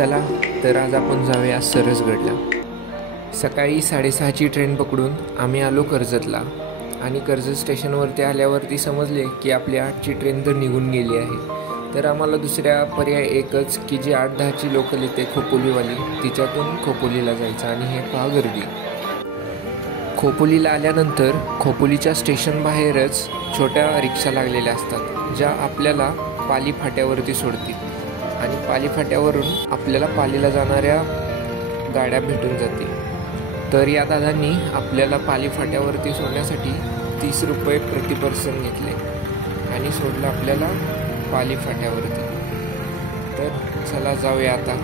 चला तर आज आपण जाऊया सरसगडला। सकाळी 6:30ची ट्रेन पकडून आम्ही आलो कर्जतला आणि कर्जत स्टेशनवरती आल्यावरती समजले की आपली 8ची ट्रेन तर निघून गेली आहे। तर आम्हाला दुसऱ्या पर्याय एकच की जी 8-10ची लोकल येते खोपोलीवाली, तिच्यातून खोपोलीला जायचं। आणि हे पहा गर्दी। खोपोलीला आल्यानंतर खोपोलीच्या स्टेशन बाहेरच छोट्या रिक्षा लागलेल्या असतात, ज्या आपल्याला पाली फाट्यावरती सोडतील आणि पाली फाट्यावरून आपल्याला पालीला जाणाऱ्या गाड्या भेटून जातील। तर या दादांनी आपल्याला पाली फाट्यावरती सोडण्यासाठी 30 रुपये प्रति पर्सन घेतले आणि सोडलं आपल्याला पाली फाट्यावरती। तर चला जाऊया आता।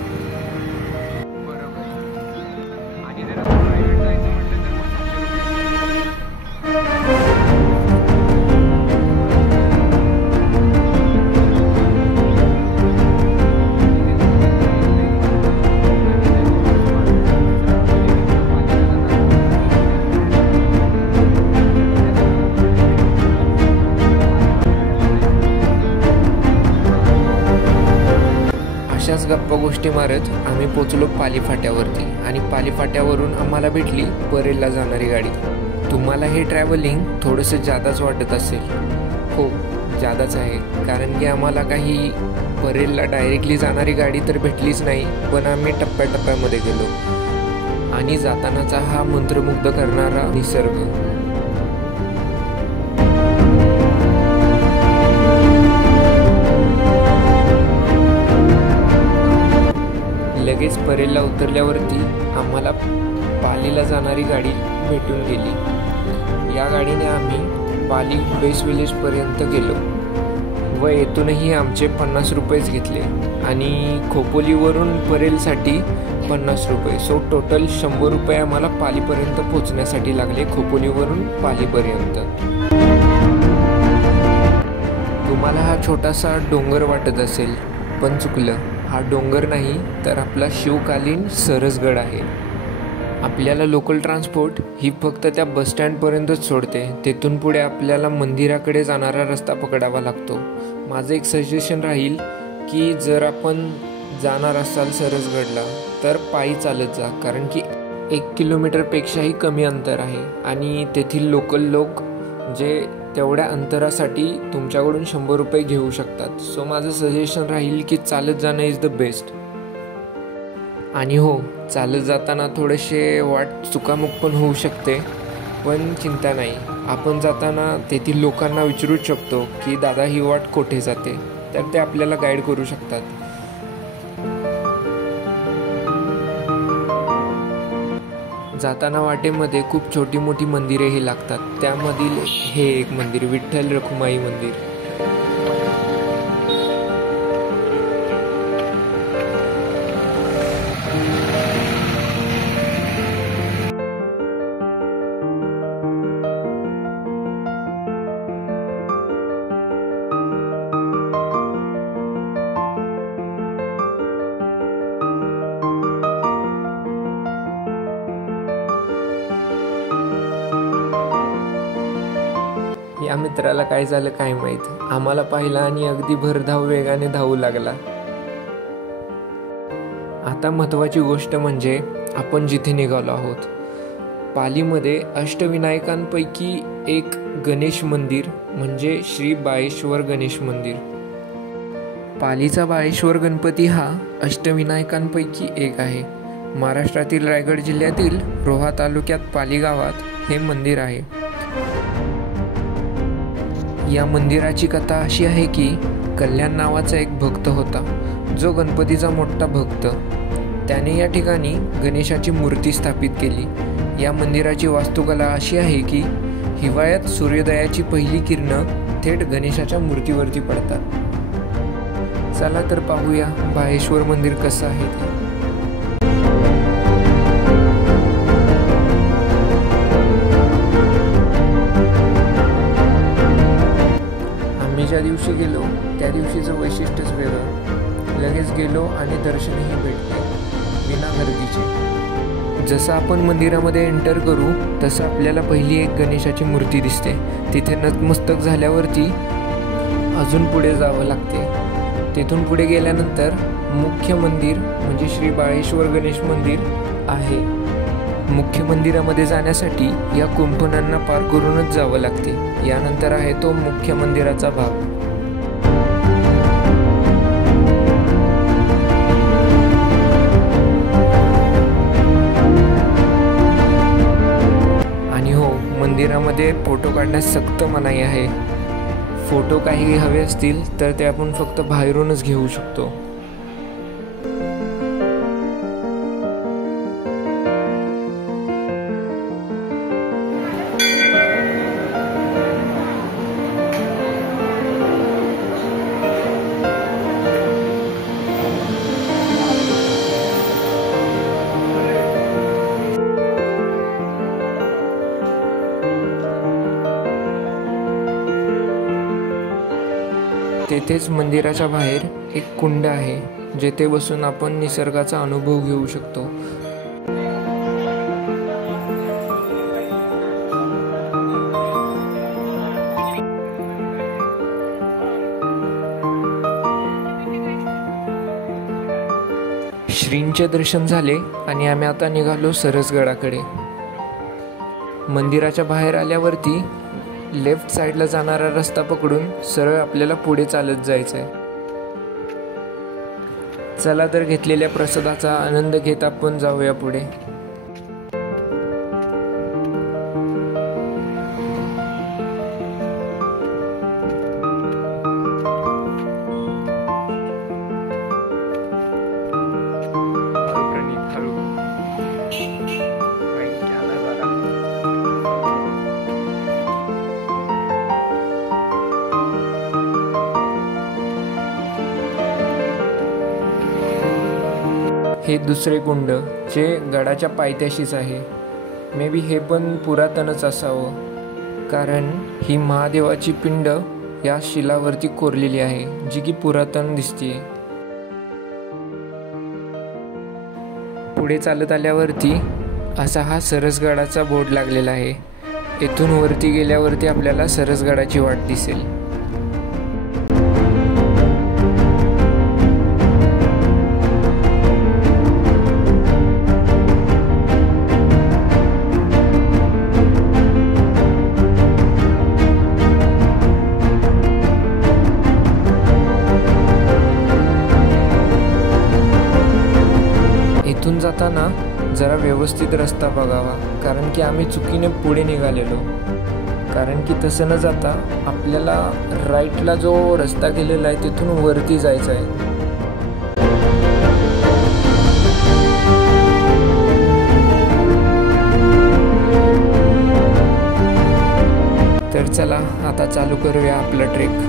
अशाच गप्पा गोष्टी मारत आम्ही पोचलो पाली फाट्यावरती आणि पाली फाट्यावरून आम्हाला भेटली परेलला जाणारी गाडी। तुम्हाला हे ट्रॅव्हलिंग थोडंसं जादाच वाटत असेल। हो, जादाच आहे, कारण की आम्हाला काही परेलला डायरेक्टली जाणारी गाडी तर भेटलीच नाही, पण आम्ही टप्प्याटप्प्यामध्ये गेलो आणि जातानाचा हा मंत्रमुग्ध करणारा निसर्ग। लगेच परेलला उतरल्यावरती आम्हाला पालीला जाणारी गाडी भेटून गेली। या गाडीने आम्ही पाली बेस विलेजपर्यंत गेलो व येथूनही आमचे 50 रुपयेच घेतले आणि खोपोलीवरून परेलसाठी 50 रुपये। सो टोटल 100 रुपये आम्हाला पालीपर्यंत पोचण्यासाठी लागले, खोपोलीवरून पालीपर्यंत। तुम्हाला हा छोटासा डोंगर वाटत असेल, पण चुकलं। हा डोंगर नाही तर आपला शिवकालीन सरसगड आहे। आपल्याला लोकल ट्रान्सपोर्ट ही फक्त त्या बसस्टँडपर्यंतच सोडते, तेथून पुढे आपल्याला मंदिराकडे जाणारा रस्ता पकडावा लागतो। माझं एक सजेशन राहील की जर आपण जाणार असाल सरसगडला तर पायी चालत जा, कारण की 1 किलोमीटरपेक्षाही कमी अंतर आहे आणि तेथील लोकल लोक जे तेवढ्या अंतरासाठी तुमच्याकडून 100 रुपये घेऊ शकतात। सो माझं सजेशन राहील की चालत जाणं इज द बेस्ट। आणि हो, चालत जाताना थोडेसे वाट चुकामुक पण होऊ शकते, पण चिंता नाही। आपण जाताना तेथील लोकांना विचारूच शकतो की दादा ही वाट कोठे जाते, तर ते आपल्याला गाईड करू शकतात। जाताना वाटेमध्ये खूप छोटी मोठी मंदिरेही लागतात, त्यामधील हे एक मंदिर विठ्ठल रखुमाई मंदिर। या मित्राला काय झालं काय माहित, आम्हाला पाहिला आणि अगदी भरधाव वेगाने धावू लागला। आता महत्त्वाची गोष्ट म्हणजे आपण जिथे निघालो आहोत, पालीमध्ये अष्टविनायकांपैकी एक गणेश मंदिर म्हणजे श्री बाळेश्वर गणेश मंदिर। पालीचा बाळेश्वर गणपती हा अष्टविनायकांपैकी एक आहे। महाराष्ट्रातील रायगड जिल्ह्यातील रोहा तालुक्यात पाली गावात हे मंदिर आहे। या मंदिराची कथा अशी आहे की कल्याण नावाचा एक भक्त होता, जो गणपतीचा मोठा भक्त। त्याने या ठिकाणी गणेशाची मूर्ती स्थापित केली। या मंदिराची वास्तुकला अशी आहे की हिवाळ्यात सूर्योदयाची पहिली किरणं थेट गणेशाच्या मूर्तीवरती पडतात। चला तर पाहूया बाळेश्वर मंदिर कसं आहे ते। ज्या दिवशी गेलो त्या दिवशीचं वैशिष्ट्यच वेगळं। लगेच गेलो आणि दर्शनही भेटले विना गर्दीचे। जसं आपण मंदिरामध्ये एंटर करू तसं आपल्याला पहिली एक गणेशाची मूर्ती दिसते। तिथे नतमस्तक झाल्यावरती अजून पुढे जावं लागते तेथून पुढे गेल्यानंतर मुख्य मंदिर म्हणजे श्री बाळेश्वर गणेश मंदिर आहे. मुख्य मंदिरामध्ये जाण्यासाठी या कुंपणांना पार करूनच जावं लागते. यानंतर आहे तो मुख्य मंदिराचा भाग. आणि हो, मंदिरामध्ये फोटो काढण्यास सक्त मनाई आहे. फोटो काही हवे असतील तर ते आपण फक्त बाहेरूनच घेऊ शकतो. तेथेच मंदिराच्या बाहेर एक कुंड आहे, जेथे बसून आपण निसर्गाचा अनुभव घेऊ शकतो. श्रींचे दर्शन झाले आणि आम्ही आता निघालो सरसगडाकडे. मंदिराच्या बाहेर आल्यावरती लेफ्ट साईडला जाणारा रस्ता पकडून सरळ आपल्याला पुढे चालत जायचं आहे. चला तर घेतलेल्या प्रसादाचा आनंद घेत आपण जाऊया पुढे. हे दुसरे कुंड जे गडाच्या पायथ्याशीच आहे. मे बी हे पण पुरातनच असावं, कारण ही महादेवाची पिंड या शिलावरती कोरलेली आहे, जी की पुरातन दिसतीये. पुढे चालत आल्यावरती असा हा सरसगडाचा बोर्ड लागलेला आहे. इथून वरती गेल्यावरती आपल्याला सरसगडाची वाट दिसेल. इथून जाताना जरा व्यवस्थित रस्ता बघावा, कारण की आम्ही चुकीने पुढे निघालेलो. कारण की तसं न जाता आपल्याला राईटला जो रस्ता गेलेला आहे तिथून वरती जायचं आहे. तर चला आता चालू करूया आपला ट्रेक.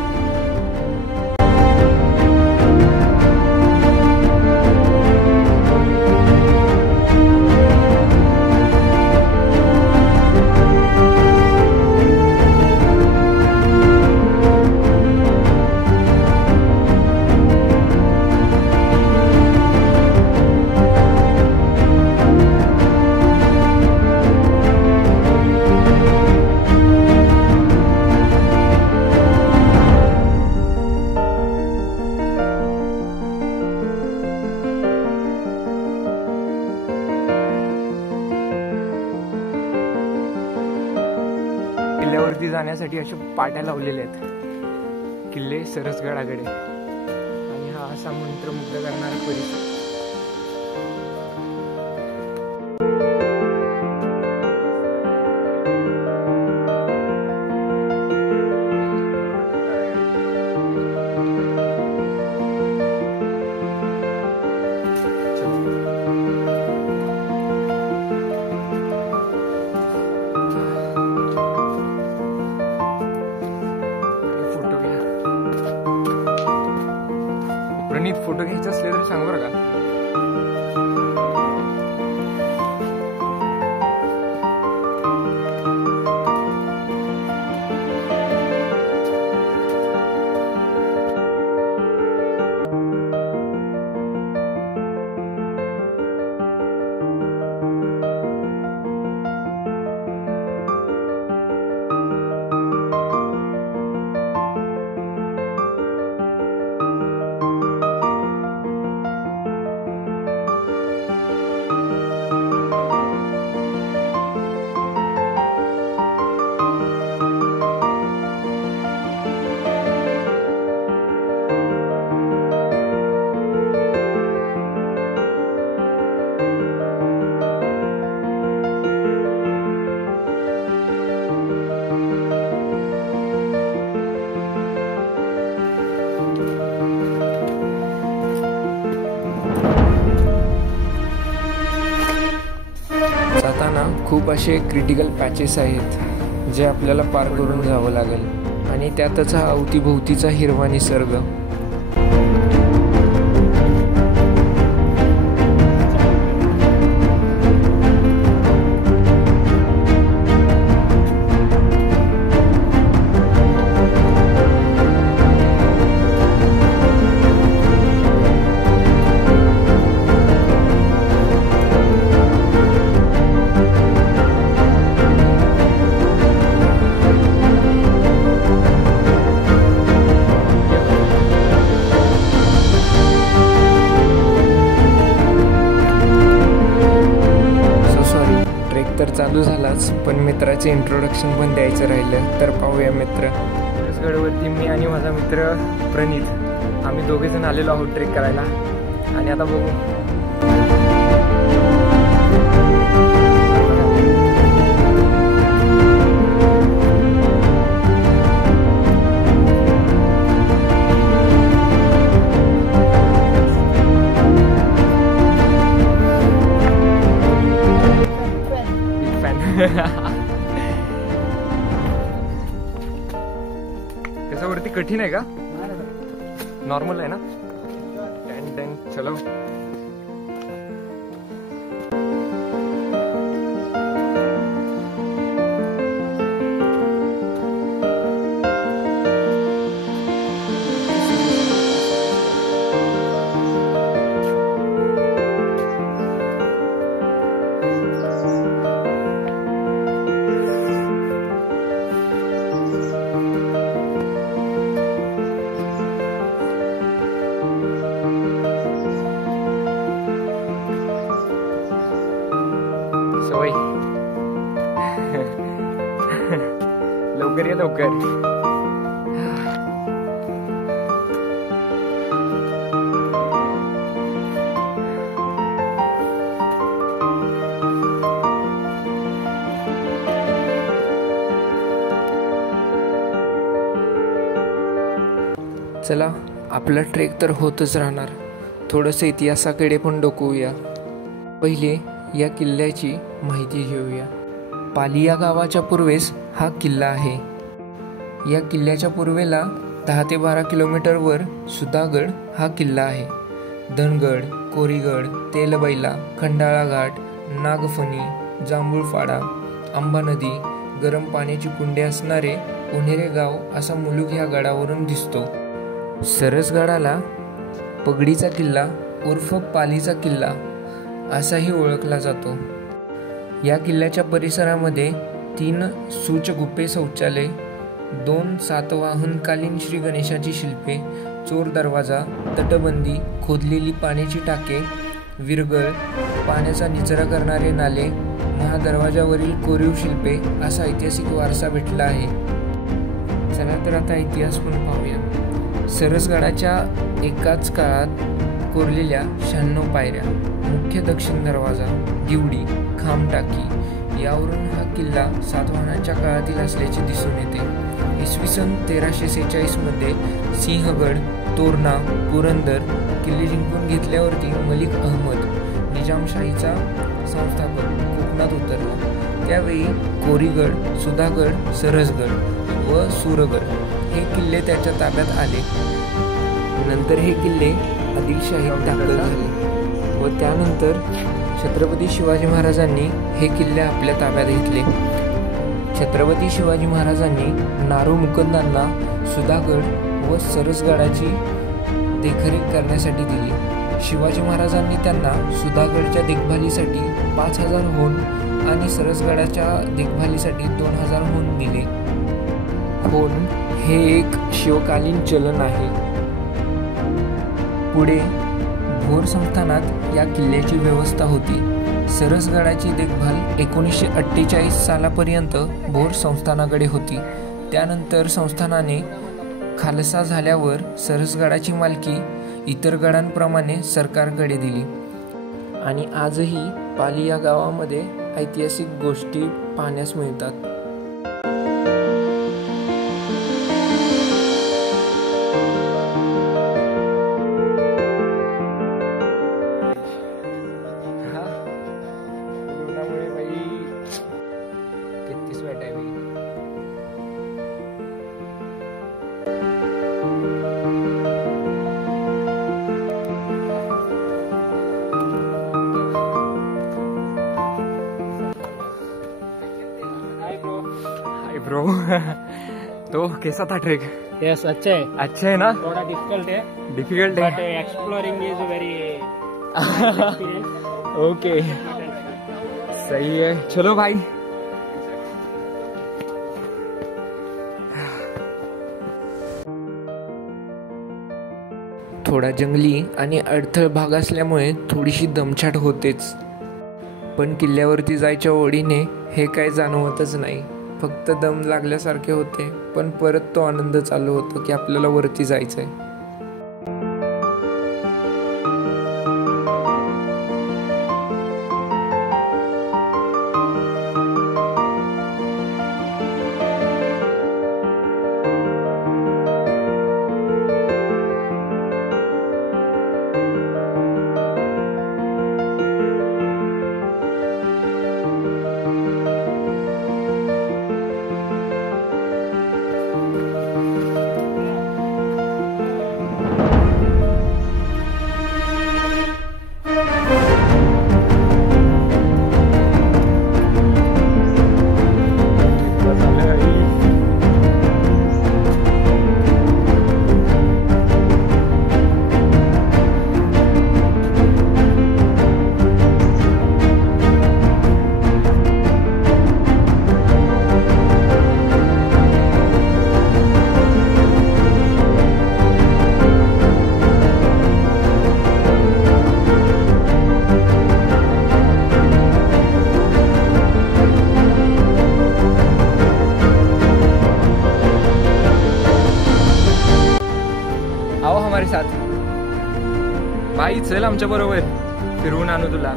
किल्ल्यावरती जाण्यासाठी अशा पाट्या लावलेल्या आहेत, किल्ले सरसगडाकडे. आणि हा असा मंत्रमुग्ध करणारा परिसर. प्रणीत, फोटो घ्यायचे असले तरी सांग बरं का. खूप असे क्रिटिकल पॅचेस आहेत जे आपल्याला पार करून जावं लागेल आणि त्यातच हा अवतीभोवतीचा हिरवा निसर्ग. तर चालू झालाच, पण मित्राचे इंट्रोडक्शन पण द्यायचं राहिलं, तर पाहूया मित्र. गडवरती मी आणि माझा मित्र प्रणित आम्ही दोघेजण आलेलो आहोत ट्रेक करायला आणि आता बघू. कसं वरती कठीण आहे का? नॉर्मल आहे ना? चलो. सवय लवकर ये लवकर. चला, आपला ट्रेक तर होतच राहणार. थोडंसं इतिहासाकडे पण डोकवूया. पहिले या किल्ल्याची माहिती घेऊया. पाली या गावाच्या पूर्वेस हा किल्ला आहे. या किल्ल्याच्या पूर्वेला 10 ते 12 किलोमीटरवर सुधागड हा किल्ला आहे. धनगड, कोरीगड, तेलबैला, खंडाळा घाट, नागफणी, जांभूळफाडा, आंबा नदी, गरम पाण्याची कुंडे असणारे उन्हेरे गाव असा मुलूक ह्या गडावरून दिसतो. सरसगडाला पगडीचा किल्ला उर्फ पालीचा किल्ला असाही ओळखला जातो. या किल्ल्याच्या परिसरामध्ये 3 सूचगुप्पे शौचालय, 2 सातवाहनकालीन श्री गणेशाची शिल्पे, चोर दरवाजा, तटबंदी, खोदलेली पाण्याची टाके, विरगळ, पाण्याचा निचरा करणारे नाले, महादरवाजावरील कोरीव शिल्पे असा ऐतिहासिक वारसा भेटला आहे. चला तर आता इतिहास पण पाहूया. सरसगडाच्या एकाच काळात कोरलेल्या 96 पायऱ्या, मुख्य दक्षिण दरवाजा, दिवडी, खांबटाकी यावरून हा किल्ला सातवाहनांच्या काळातील असल्याचे दिसून येते. इसवी सन 1346 मध्ये सिंहगड, तोरणा, पुरंदर किल्ले जिंकून घेतल्यावरती मलिक अहमद निजामशाहीचा संस्थापक कोकणात उतरला. त्यावेळी कोरीगड, सुधागड, सरसगड व सुरगड हे किल्ले त्याच्या ताब्यात आले. नंतर हे किल्ले आदिलशाहीत दाखल झाले व त्यानंतर छत्रपती शिवाजी महाराजांनी हे किल्ले आपल्या ताब्यात घेतले. छत्रपती शिवाजी महाराजांनी नारू मुकुंदांना सुधागड व सरसगडाची देखरेख करण्यासाठी दिली. शिवाजी महाराजांनी त्यांना सुधागडच्या देखभालीसाठी 5,000 होन आणि सरसगडाच्या देखभालीसाठी 2,000 होन दिले. होन हे एक शिवकालीन चलन आहे. पुढे भोर संस्थानात या किल्ल्याची व्यवस्था होती. सरसगडाची देखभाल 1948 सालापर्यंत भोर संस्थानाकडे होती. त्यानंतर संस्थानाने खालसा झाल्यावर सरसगडाची मालकी इतर गडांप्रमाणे सरकारकडे दिली. आणि आजही पाली या गावामध्ये ऐतिहासिक गोष्टी पाहण्यास मिळतात. जाओ। तो कैसा था ट्रेक? यस, अच्छा है। अच्छा है ना? थोड़ा डिफिकल्ट है, डिफिकल्ट है, but exploring is very okay, सही है। चलो भाई, थोडा जंगली आणि अडथळ भाग असल्यामुळे थोडीशी दमछाट होतेच, पण किल्ल्यावरती जायच्या ओढीने हे काय जाणवतच नाही. फक्त दम लागल्यासारखे होते, पण परत तो आनंद चालू होतो की आपल्याला वरती जायचंय. आओ हमारे साथ भाई, चल आमच्या बरोबर, फिरवून आणू तुला.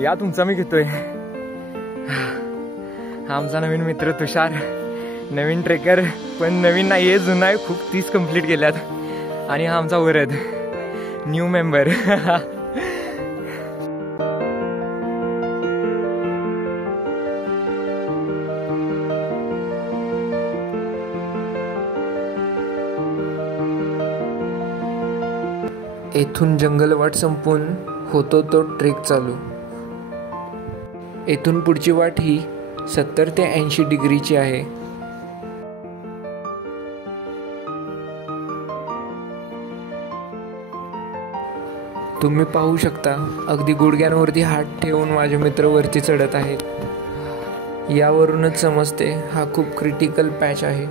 या तुमचा मी घेतोय. हा आमचा नवीन मित्र तुषार, नवीन ट्रेकर, पण नवीन नाहीये, जुना आहे खूप, 30 कंप्लीट केल्यात. आणि हा आमचा वरद, न्यू मेंबर. येथून जंगलवाट संपून होतो तो ट्रेक चालू. येथून पुढची वाट ही 70 ते 80 डिग्रीची आहे. तुम्ही पाहू शकता, अगदी गुडघ्यांवरती हात ठेवून माझे मित्र वरती चढत आहेत. यावरूनच समजते हा खूप क्रिटिकल पॅच आहे.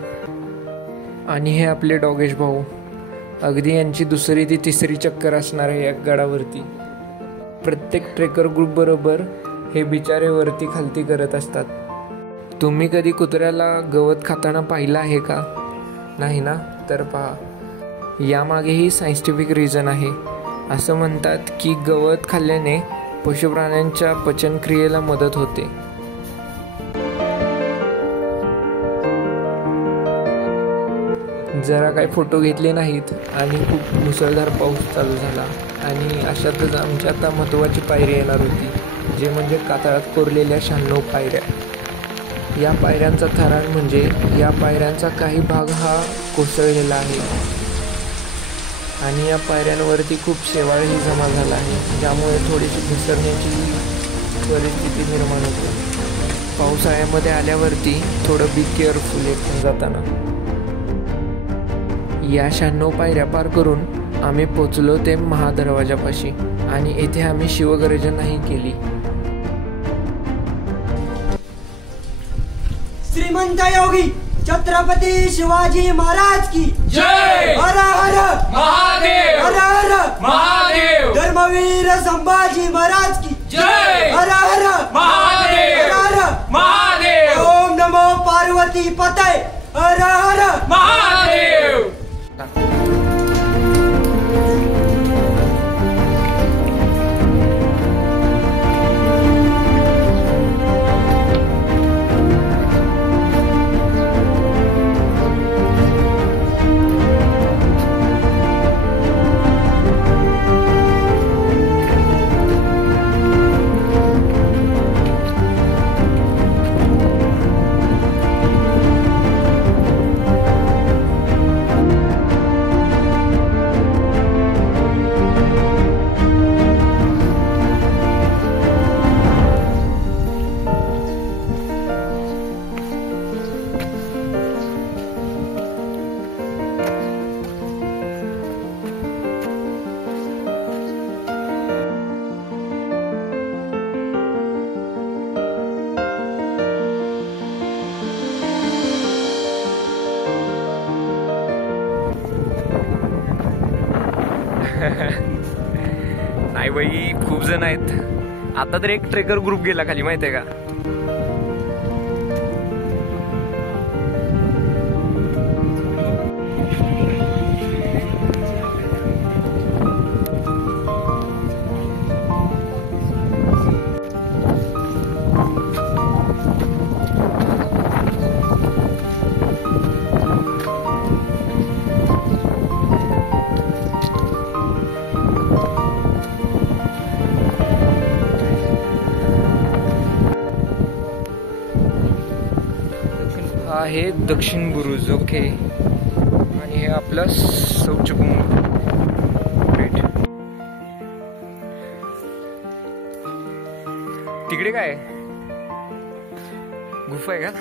आणि हे आपले डॉगेश भाऊ, अगदी यांची दुसरी ती तिसरी चक्कर असणार आहे या गडावरती. प्रत्येक ट्रेकर ग्रुप बरोबर हे बिचारे वरती खालती करत असतात. तुम्ही कधी कुत्र्याला गवत खाताना पाहिलं आहे का? नाही ना? तर पहा, यामागेही सायंटिफिक रिझन आहे. असं म्हणतात की गवत खाल्ल्याने पशुप्राण्यांच्या पचनक्रियेला मदत होते. जरा काही फोटो घेतले नाहीत आणि खूप मुसळधार पाऊस चालू झाला आणि अशातच आमची आता महत्त्वाची पायरी येणार होती, जे म्हणजे कातळात कोरलेल्या 96 पायऱ्या. या पायऱ्यांचा थरार म्हणजे या पायऱ्यांचा काही भाग हा कोसळलेला आहे आणि या पायऱ्यांवरती खूप शेवाळही जमा झाला आहे, ज्यामुळे थोडीशी घसरण्याची परिस्थिती निर्माण होते. पावसाळ्यामध्ये आल्यावरती थोडं बी केअरफुल येथून जाताना. या 96 पायऱ्या पार करून आम्ही पोचलो ते महादरवाजापाशी आणि येथे आम्ही शिवगर्जनाही केली. श्रीमंत योगी छत्रपती शिवाजी महाराज की जय. हर हर महादेव. हर हर महादेव. धर्मवीर संभाजी महाराज की जय. हर हर महादेव. हर हर महादेव. ओम नमो पार्वती पतये. हर हर महादेव. नाही बाई, खूप जण आहेत. आता तर एक ट्रेकर ग्रुप गेला खाली, माहितीये का? हा आहे दक्षिण बुरुज. ओके, आणि हे आपलं शौचकुंड पेठ. तिकडे काय आहे? गुफा आहे का?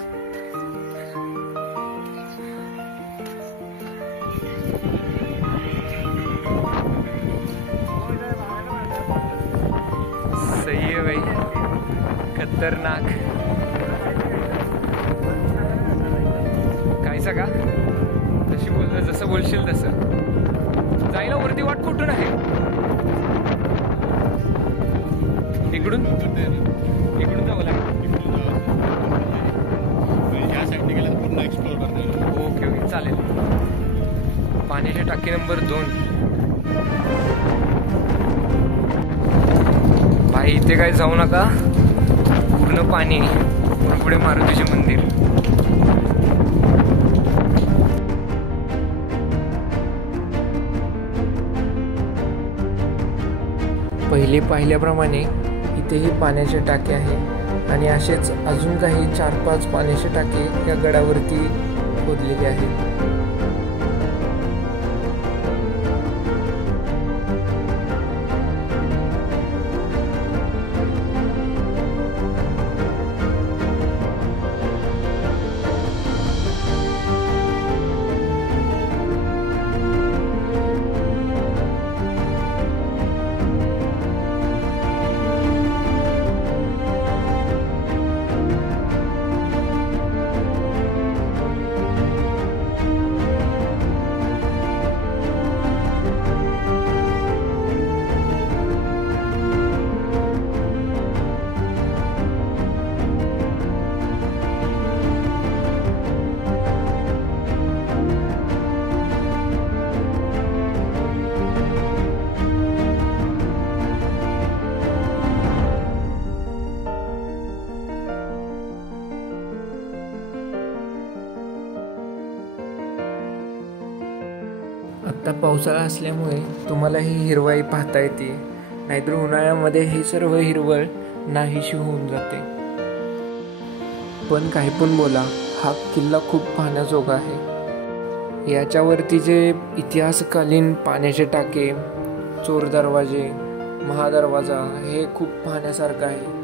सही आहे भाई, खतरनाक. काय का जशी बोलतो, जसं बोलशील तसं. जायला वरती वाट कुठून आहे? इकडून इकडून जावं लागेल. ओके ओके, चालेल. पाण्याची टाकी नंबर 2. भाई इथे काय जाऊ नका, पूर्ण पाणी. पुढे मारुतीचे मंदिर. पहिले पाहिल्याप्रमाणे इथेही पाण्याचे टाके आहे आणि असेच अजून काही 4-5 पाण्याचे टाके या गडावरती खोदलेले आहेत. आता पावसाळा असल्यामुळे तुम्हाला ही हिरवाई पाहता येते, नाहीतर उन्हाळ्यामध्ये हे सर्व हिरवळ नाहीशी होऊन जाते. पण काही पण बोला, हा किल्ला खूप पाहण्याजोगा आहे. याच्यावरती जे इतिहासकालीन पाण्याचे टाके, चोर दरवाजे, महादरवाजा हे खूप पाहण्यासारखं आहे.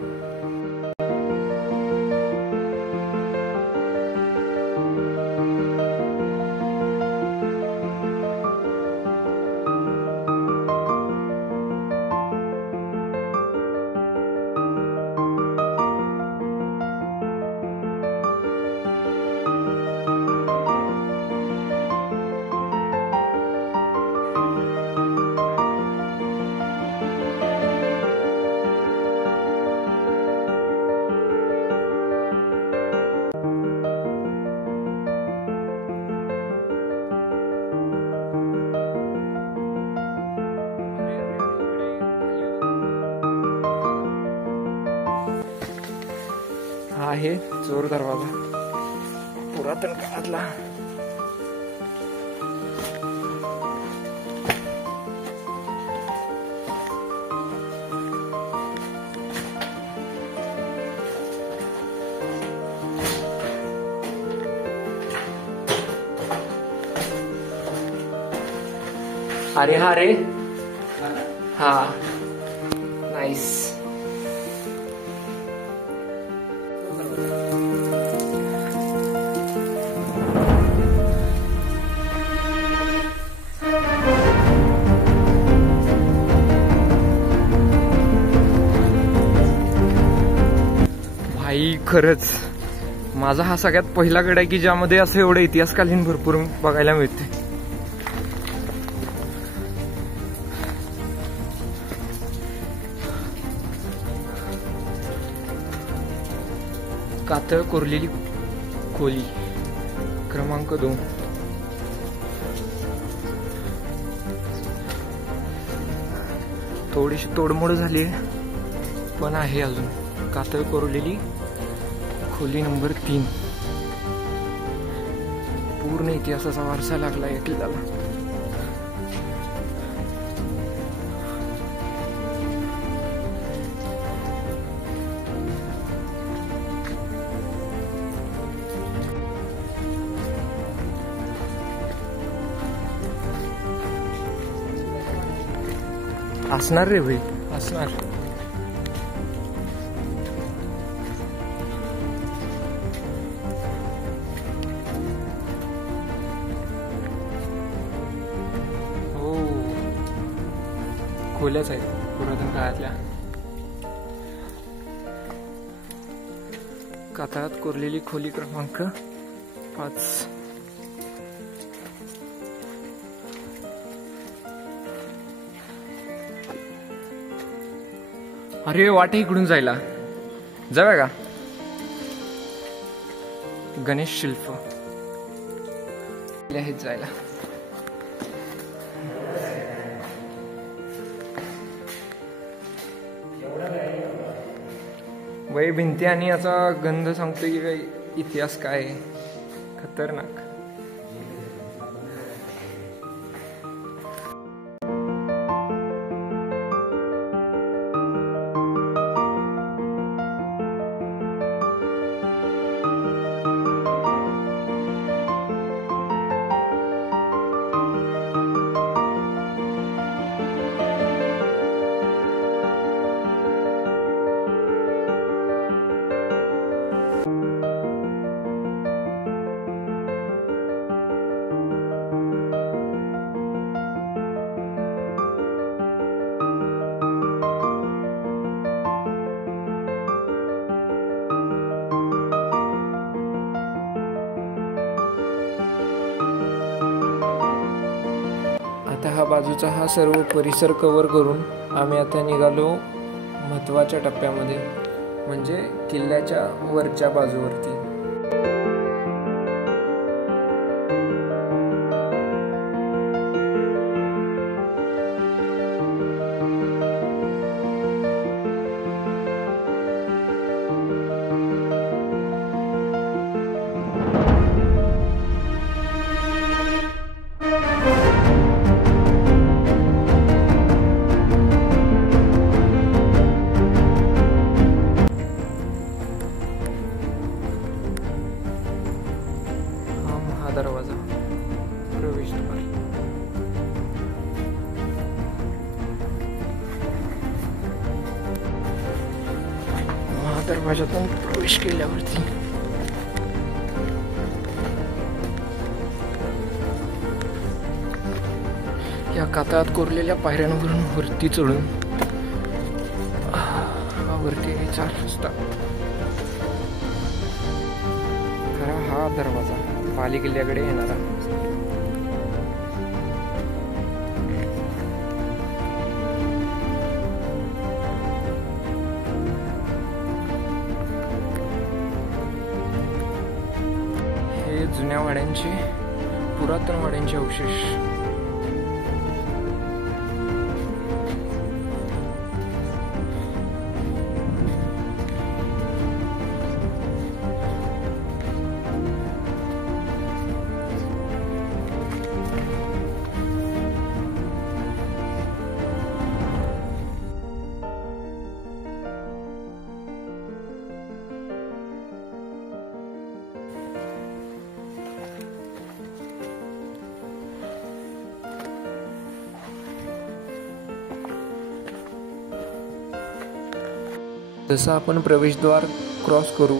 आहे चोर दरवाजा, पुरातन काळातला. अरे हा रे, हा नाईस. भाई खरंच माझा हा सगळ्यात पहिला गड आहे की ज्यामध्ये असं एवढं इतिहासकालीन भरपूर बघायला मिळते. कातळ कोरलेली खोली क्रमांक 2. थोडीशी तोडमोड झाली पण आहे अजून. कातळ कोरलेली खोली नंबर 3. पूर्ण इतिहासाचा वारसा लागला या किल्ल्याला. असणार रे भाई, असणार. हो, खोल्याच आहेत पुरातन काळातल्या. कातळात कोरलेली खोली क्रमांक 5. अरे वाटे इकडून जायला, जाऊया का? गणेश शिल्प आहेत जायला. वय भिंती आणि याचा गंध सांगतोय की काही इतिहास काय आहे. खतरनाक. आता हा बाजूचा हा सर्व परिसर कव्हर करून आम्ही आता निघालो महत्त्वाच्या टप्प्यामध्ये, म्हणजे किल्ल्याच्या वरच्या बाजूवरती. दरवाजा प्रवेशद्वार. महादरवाजातून प्रवेश केल्यावरती या कातळात कोरलेल्या पायऱ्यांवरून वरती चढून वरती 4 रस्ता. खरा हा दरवाजा पाली किल्ल्याकडे येणारा. हे जुन्या वाड्यांचे, पुरातन वाड्यांचे अवशेष. जसं आपण प्रवेशद्वार क्रॉस करू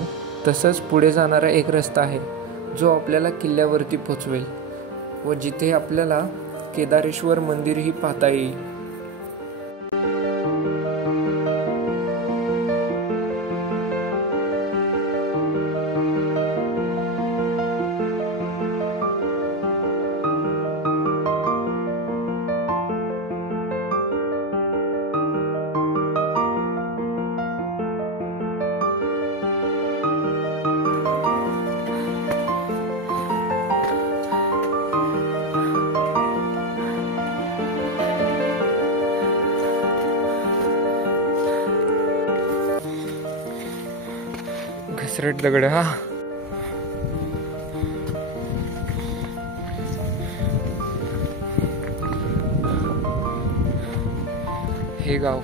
तसंच पुढे जाणारा एक रस्ता आहे जो आपल्याला किल्ल्यावरती पोचवेल व जिथे आपल्याला केदारेश्वर मंदिरही पाहता येईल. घसरट दगड हा. हे गाव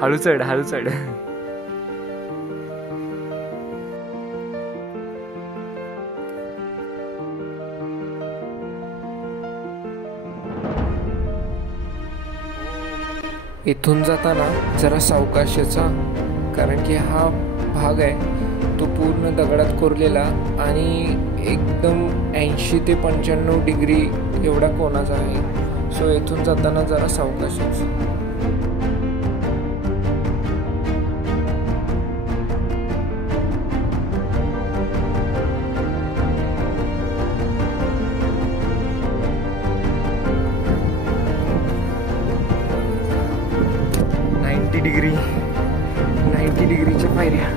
हळू चढ हळू चढ. इथून जाताना जरा सावकाशचा, कारण की हा भाग आहे तो पूर्ण दगडात कोरलेला आणि एकदम 80 ते 95 डिग्री एवढा कोनाचा आहे. सो इथून जाताना जरा सावकाशच. डिग्री 90 डिग्रीच्या पायऱ्या.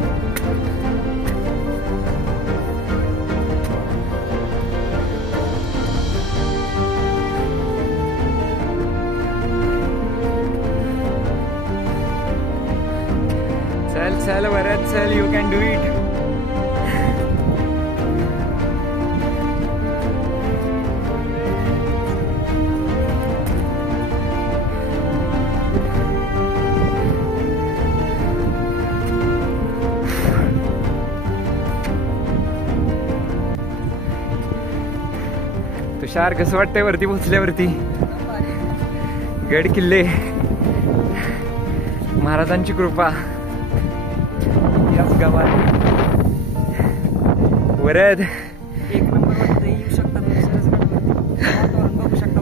चल चल वरद चल, यू कॅन डू इट. तुषार कसं वाटतंय वरती पोचल्यावरती? गड किल्ले, महाराजांची कृपा याच गावात. वरद एक नंबर वाटतं. येऊ शकता बघू शकता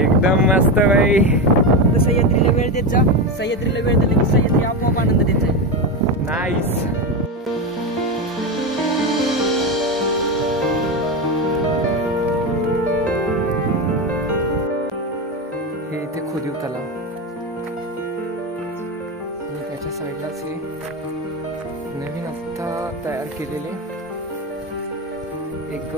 एकदम मस्त बाई. सह्याद्रीला वेळ देत जा. सह्याद्रीला वेळ दिला की सह्याद्री आपोआप आनंद देत जाईल. नाईस. हे इथे खोदीव तलाव आणि त्याच्या साईडलाच हे नवीन आता तयार केलेले एक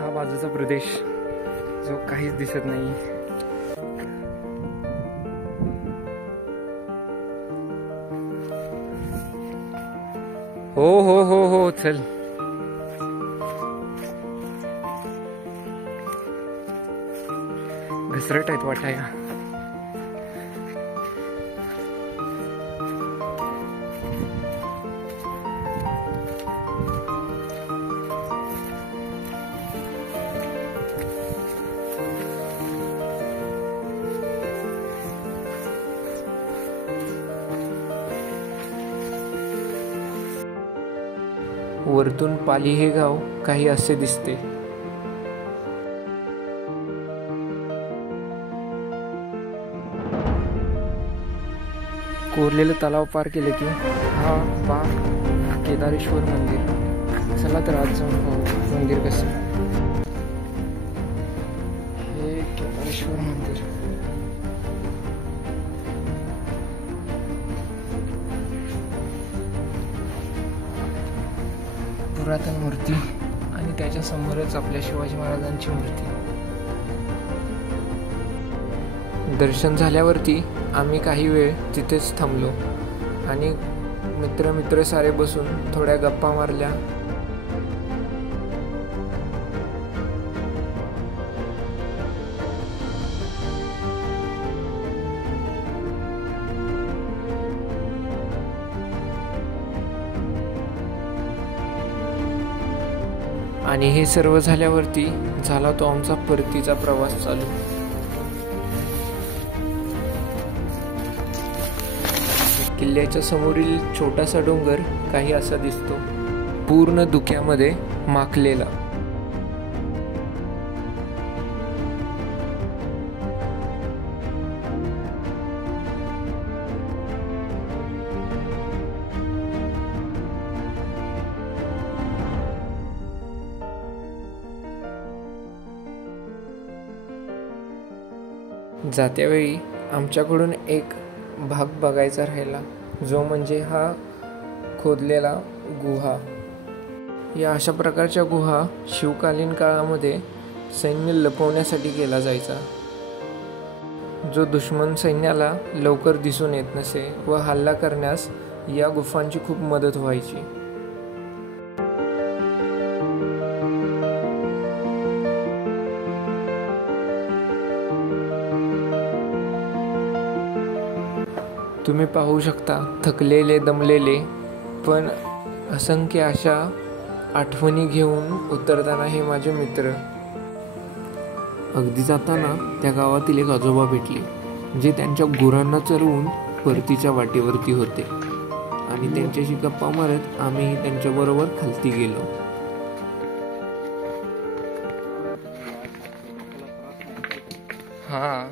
हा बाजूचा प्रदेश जो काहीच दिसत नाही. हो हो हो हो चल. घसरट आहेत वाटाया. वरतून पाली हे गाव काही असे दिसते. कोरलेलं तलाव पार केले की हा केदारेश्वर मंदिर. चला तर आज जाऊन पाहू मंदिर कसं. हे केदारेश्वर मंदिर पुरातन मूर्ती आणि त्याच्या समोरच आपल्या शिवाजी महाराजांची मूर्ती. दर्शन झाल्यावरती आम्ही काही वेळ तिथेच थांबलो आणि मित्र सारे बसून थोड्या गप्पा मारल्या. आणि हे सर्व झाल्यावरती झाला तो आमचा परतीचा प्रवास चालू. किल्ल्याच्या समोरील छोटासा डोंगर काही असा दिसतो, पूर्ण धुक्यामध्ये माखलेला. जात्यावेळी आमच्याकडून एक भाग बघायचा राहिला, जो म्हणजे हा खोदलेला गुहा. या अशा प्रकारच्या गुहा शिवकालीन काळामध्ये सैन्य लपवण्यासाठी केला जायचा, जो दुश्मन सैन्याला लवकर दिसून येत नसे व हल्ला करण्यास या गुफांची खूप मदत व्हायची. तुम्ही पाहू शकता, थकलेले दमलेले पण असंख्य अशा आठवणी घेऊन उतरताना हे माझे मित्र. अगदी जाताना त्या गावातील एक आजोबा भेटले, जे त्यांच्या गुरांना चरवून परतीच्या वाटेवरती होते आणि त्यांच्याशी गप्पा मारत आम्ही त्यांच्याबरोबर खालती गेलो. हा,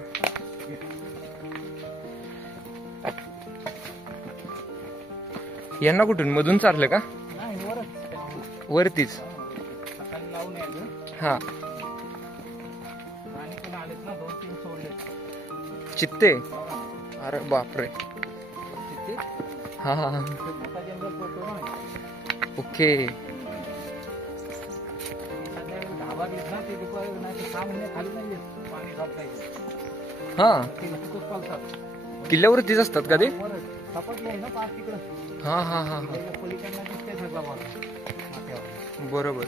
यांना कुठून मधून चाललं का? वरतीच. हा, चित्ते. अरे बापरे. हा हा, ओके. हा, किल्ल्यावरतीच असतात का ते? हा हा हा, बरोबर.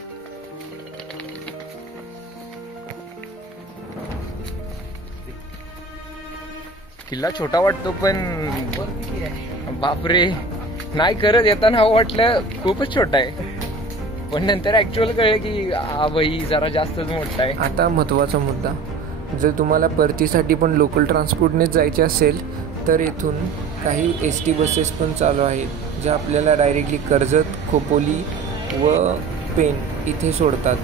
किल्ला छोटा वाटतो पण बापरे, नाही करत येताना वाटलं खूपच छोटा आहे, पण नंतर ऍक्च्युअल कळलं की हा बाई जरा जास्तच मोठा आहे. आता महत्त्वाचा मुद्दा, जर तुम्हाला परतीसाठी पण लोकल ट्रान्सपोर्टनेच जायचे असेल तर इथून काही ST बसेस पण चालू आहेत, ज्या आपल्याला डायरेक्टली कर्जत, खोपोली व पेन इथे सोडतात.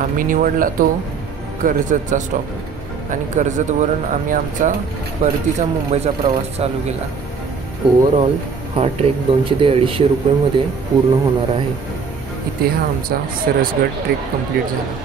आम्ही निवडला तो कर्जतचा स्टॉप आणि कर्जतवरून आम्ही आमचा परतीचा मुंबईचा प्रवास चालू केला. ओव्हरऑल हा ट्रेक 200 ते 250 रुपयेमध्ये पूर्ण होणार आहे. इथे हा आमचा सरसगड ट्रेक कंप्लीट झाला.